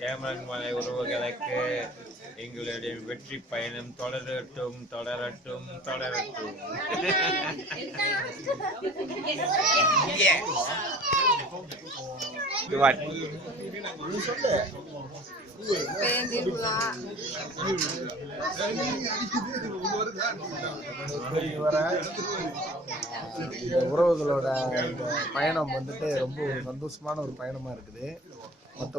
Cameron மலை உறவுகளுக்கு எங்களுடைய வெற்றி பயணம் தொடரட்டும் தொடரட்டும் தொடரட்டும். உறவுகளோட இந்த பயணம் வந்துட்டு ரொம்ப ஒரு சந்தோஷமான ஒரு பயணமா இருக்குது. மற்ற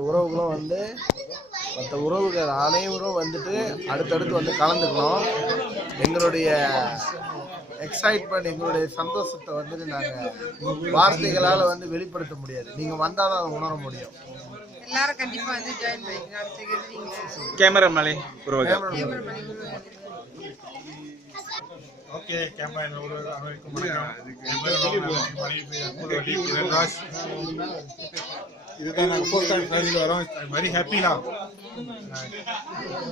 உறவுகள் அனைவரும் வந்துட்டு அடுத்தடுத்து வந்து கலந்துக்கணும். எங்களுடைய எக்ஸைட்மெண்ட், எங்களுடைய சந்தோஷத்தை வந்துட்டு நாங்கள் வார்த்தைகளால் வந்து வெளிப்படுத்த முடியாது. நீங்கள் வந்தால் தான் அதை உணர முடியும். எல்லாரும் கண்டிப்பா வந்து ஜாயின் பண்ணிக்கலாம். கேமராமலை உறவுகள். ஓகே, கேமரா இதுதான் நாங்கள் ஃபோர்த் டைம் ஃபேமிலியில் வரோம். வெரி ஹாப்பிலாம்,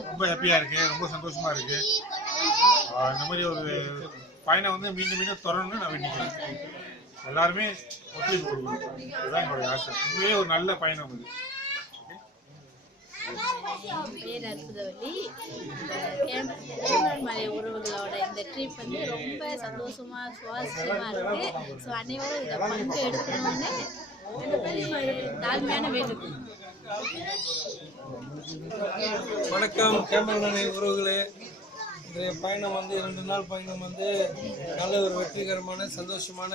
ரொம்ப ஹாப்பியாக இருக்குது, ரொம்ப சந்தோஷமாக இருக்குது. இந்த மாதிரி ஒரு பயணம் வந்து மீண்டும் மீண்டும் தொடரணும்னு நான் வேண்டிக்கிறேன். எல்லாருமே ஒத்துழைப்பு கொடுக்கணும், இதுதான் என்னுடைய ஆசை. உண்மையே ஒரு நல்ல பயணம் இது. பேர் அற்புதவள்ளி. கேமரன் மலை உறவுகளோட இந்த ட்ரிப் வந்து ரொம்ப சந்தோஷமா சுவாரஸ்யமா இருக்கு. ஸோ அனைவரும் இதில் பங்கு எடுக்கணும்னு தாழ்மையான வேண்டுகோள். வணக்கம் கேமரன் உறவுகளே. இந்த பயணம் வந்து 2 நாள் பயணம் வந்து நல்ல ஒரு வெற்றிகரமான சந்தோஷமான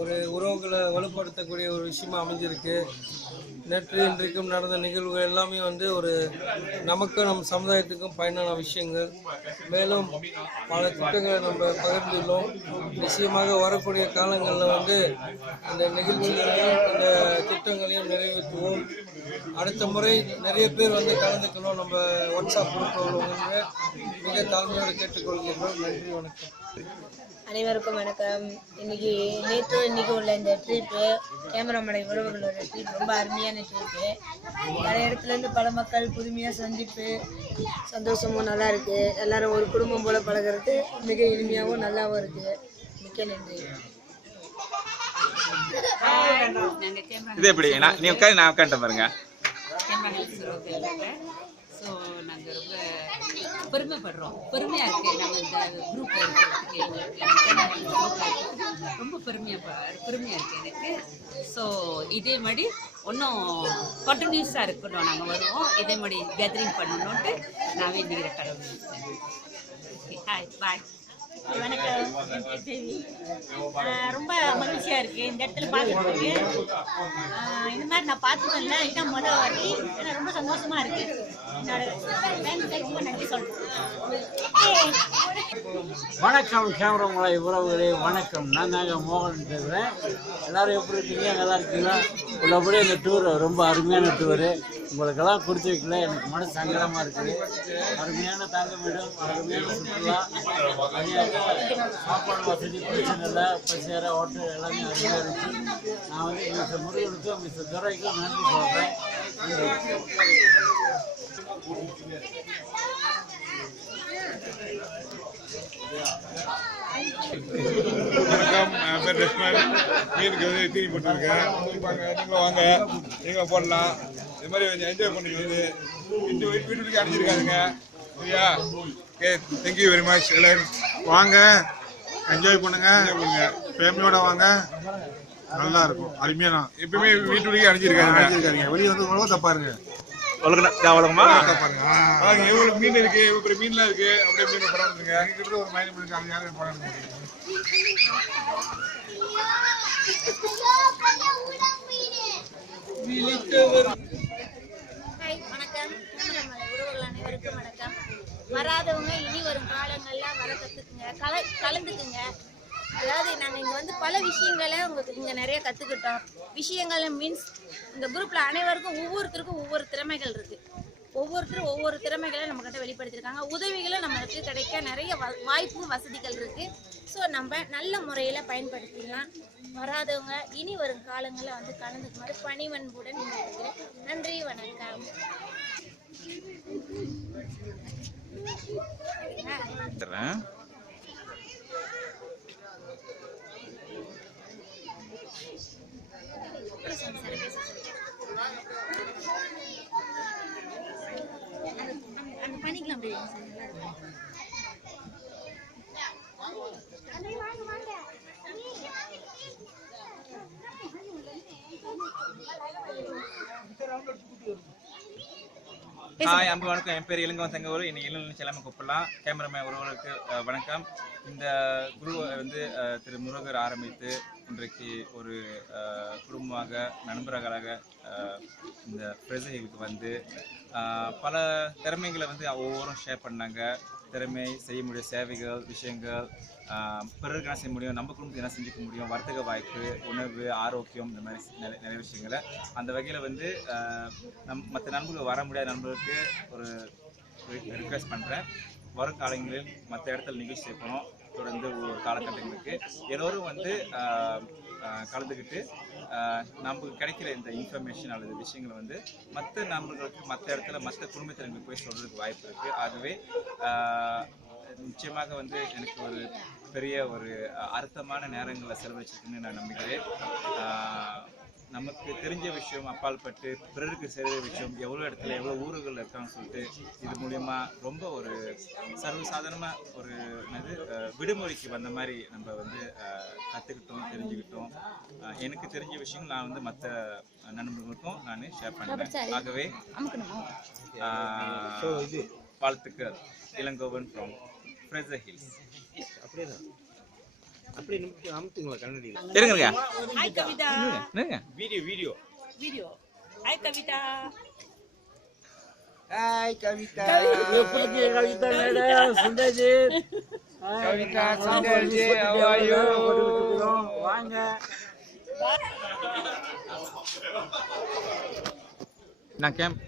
ஒரு உறவுகளை வலுப்படுத்தக்கூடிய ஒரு விஷயமா அமைஞ்சிருக்கு. நேற்று இன்றைக்கும் நடந்த நிகழ்வுகள் எல்லாமே வந்து ஒரு நமக்கும் நம் சமுதாயத்துக்கும் பயனான விஷயங்கள். மேலும் பல திட்டங்களை நம்ம பகிர்ந்துள்ளோம். நிச்சயமாக வரக்கூடிய காலங்களில் வந்து அந்த நிகழ்ச்சிகளையும் இந்த திட்டங்களையும் நிறைவேற்றுவோம். அடுத்த முறை நிறைய பேர் வந்து கலந்துக்கணும். நம்ம வாட்ஸ்அப் குரூப்பில் உள்ளவங்க மிக தாழ்மையோடு கேட்டுக்கொள்கிறோம். நன்றி, வணக்கம். அனைவருக்கும் வணக்கம். இன்னைக்கு உள்ள இந்த ட்ரிப்பு கேமராமலை உறவுகளோட ட்ரிப் ரொம்ப அருமையான ட்ரிப்பு. நிறைய இடத்துலேருந்து பல மக்கள் புதுமையாக சந்திப்பு, சந்தோஷமும் நல்லா இருக்குது. எல்லாரும் ஒரு குடும்பம் போல் பழகிறது மிக இனிமையாகவும் நல்லாவும் இருக்குது. மிக்க நன்றி. இது எப்படி நீ உட்காந்து நான் உட்காந்துட்டேன் பாருங்க. ஸோ நாங்கள் ரொம்ப பெருமையாக இருக்குது. நாங்கள் இந்த குரூப் இருக்கிறதுக்கு ரொம்ப பெருமையாக இருக்குது எனக்கு. ஸோ இதே மாதிரி இன்னும் கண்டினியூஸாக இருக்கணும். நாங்கள் வருவோம், இதே மாதிரி கேதரிங் பண்ணணுன்ட்டு நான் வேண்டிக்கிற கடவுள். ஹாய், பாய். வணக்கம், தேவி. ரொம்ப மகிழ்ச்சியாக இருக்குது இந்த இடத்துல பார்க்குறதுக்கு. இந்த மாதிரி நான் பார்த்ததில்ல, இதான் முதல் வாட்டி. ஏன்னா ரொம்ப சந்தோஷமாக இருக்குது. என்னோட நன்றி சொல்கிறேன். வணக்கம் கேமராமலை உறவுகளே, வணக்கம். நான் தாங்க மோகன் பேசுகிறேன். எல்லோரும் எப்படி இருக்கீங்க? நல்லா இருக்கீங்களா? உள்ளபடியே இந்த டூர் ரொம்ப அருமையான டூரு. உங்களுக்கெல்லாம் கொடுத்து வைக்கல, எனக்கு மனசு சங்கடமாக இருக்குது. அருமையான தங்கமிடம், அருமையான சுற்றுலா, சாப்பாடு வசதி பிரச்சனை இல்லை, பசியார ஹோட்டல் எல்லாமே அருமையாக இருந்துச்சு. நான் வந்து மிஸ்டர் முருகனுக்கும் மிஸ்டர் துரைக்கும் நன்றி சொல்கிறேன். வணக்கம், என் பேர் லட்சுமணன். மீனுக்கு வந்து தீனி போட்டுருக்கேன். நீங்களும் வாங்க, நீங்களும் போடலாம். இது மாதிரி கொஞ்சம் என்ஜாய் பண்ணிட்டு வந்து வீட்டுக்கு அடிச்சிருக்காதுங்க, சரியா? Okay, thank you very much. எல்லாரும் வாங்க, என்ஜாய் பண்ணுங்க, ஃபேமிலியோட வாங்க, நல்லா இருக்கும். அருமையாக தான் எப்பவுமே வீட்டுக்கு அடிச்சிருக்காங்க. வெளியே வந்து உணவு தப்பாருங்க. அவ்வளோமா எவ்வளோ மீன் இருக்கு, எவ்வளோ மீன்லாம் இருக்கு. அப்படியே மீன் பரவாயில்லைங்க. எங்கிட்ட ஒரு மைண்ட் இருக்கு, அது யாரும் படம் வணக்கம். கேமராமலை உறவுகள் அனைவருக்கும் வணக்கம். வராதவங்க இனி வரும் காலங்கள்லாம் வர கற்றுக்குங்க, கலந்துக்குங்க. அதாவது நாங்கள் இங்கே வந்து பல விஷயங்களை உங்களுக்கு இங்கே நிறைய கற்றுக்கிட்டோம். விஷயங்கள் மீன்ஸ் இந்த குரூப்பில் அனைவருக்கும் ஒவ்வொருத்தருக்கும் ஒவ்வொரு திறமைகள் இருக்குது. ஒவ்வொருத்தரும் ஒவ்வொரு திறமைகளை நம்மக்கிட்ட வெளிப்படுத்தியிருக்காங்க. உதவிகளும் நம்மளுக்கு கிடைக்க நிறைய வாய்ப்பு வசதிகள் இருக்குது. ஸோ நம்ம நல்ல முறையில் பயன்படுத்திடலாம். வராதவங்க இனி வரும் காலங்களில் வந்து கலந்துக்குமாறு பணிவன்புடன் இருக்கிறேன். நன்றி, வணக்கம். சொல்றேன். ஹாய் அன்பு வணக்கம். என் பேர் இளங்கவன் தங்கவேலு. இன்னைக்கு இளநிலை செல்லாமல் கூப்பிடலாம். கேமராமேன் உறவுகளுக்கு வணக்கம். இந்த குழுவை வந்து திரு முருகர் ஆரம்பித்து இன்றைக்கு ஒரு குடும்பமாக நண்பர்களாக இந்த பிரசைகளுக்கு வந்து பல திறமைகளை வந்து ஒவ்வொருவரும் ஷேர் பண்ணாங்க. திறமை, செய்ய முடிய சேவைகள், விஷயங்கள், பிறருக்கு என்ன செய்ய முடியும், நம்ம குடும்பத்துக்கு என்ன செஞ்சுக்க முடியும், வர்த்தக வாய்ப்பு, உணவு, ஆரோக்கியம், இந்த மாதிரி நிறைய விஷயங்களை அந்த வகையில் வந்து மற்ற நண்பர்கள் வர முடியாத நண்பர்களுக்கு ஒரு ரிக்வெஸ்ட் பண்ணுறேன். வரும் காலங்களில் மற்ற இடத்துல நிகழ்ச்சி செய்யணும். தொடர்ந்து ஒரு காலகட்டங்களுக்கு எல்லோரும் வந்து கலந்துக்கிட்டு நமக்கு கிடைக்கிற இந்த இன்ஃபர்மேஷன் அல்லது விஷயங்களை வந்து மற்ற நண்பர்களுக்கு மற்ற இடத்துல மற்ற குடும்பத்தினருக்கு போய் சொல்கிறதுக்கு வாய்ப்பு இருக்குது. ஆகவே நிச்சயமாக வந்து எனக்கு ஒரு பெரிய ஒரு அர்த்தமான நேரங்களில் செலவழிச்சிருக்குன்னு நான் நம்புகிறேன். நமக்கு தெரிஞ்ச விஷயம் அப்பால் பட்டு பிறருக்கு செய்கிற விஷயம் எவ்வளோ இடத்துல எவ்வளோ ஊர்கள் இருக்கான்னு சொல்லிட்டு இது மூலயமா ரொம்ப ஒரு சர்வசாதாரணமாக ஒரு விடுமுறைக்கு வந்த மாதிரி நம்ம வந்து கற்றுக்கிட்டோம், தெரிஞ்சுக்கிட்டோம். எனக்கு தெரிஞ்ச விஷயம் நான் வந்து மற்ற நண்பர்களுக்கும் நான் ஷேர் பண்ணுவேன். ஆகவே வாழ்த்துக்கள். Elangovan from Fraser Hills. அப்படியே அப்படி அமுத்துங்களா கண்ணடியில் இருங்க. Hi Kavitha. Video hi Kavitha. Hi Kavitha. எப்படி Kavitha madam? Sundarjit. Kavitha Sundarjit, how are you? வாங்க. நான் கேம்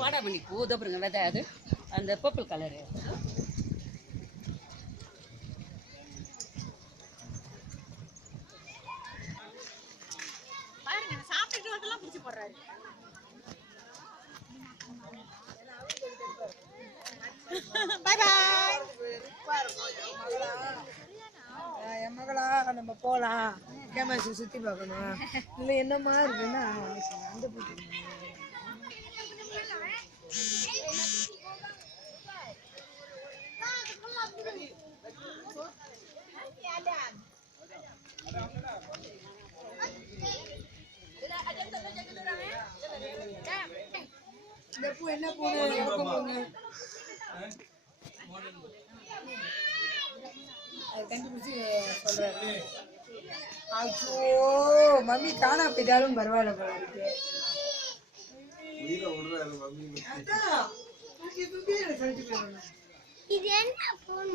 வாடா பண்ணி பூத பாருங்க விதை, அது அந்த பர்பிள் கலரு. பாருங்க சாப்பிட்டு வரதெல்லாம் பிடிச்சி போடுறாரு. By by. என் மகளா நம்ம போலாம் கேமரா சுத்தி பார்க்கணும். இல்லை என்னமா இருக்குன்னா அந்த இந்த பூ என்ன பூ கண்டுபிடிச்சு சொல்றாரு. ஐயோ மம்மி காணா போயிட்டாலும் பரவாயில்ல போல இருக்கு. இது என்ன போன்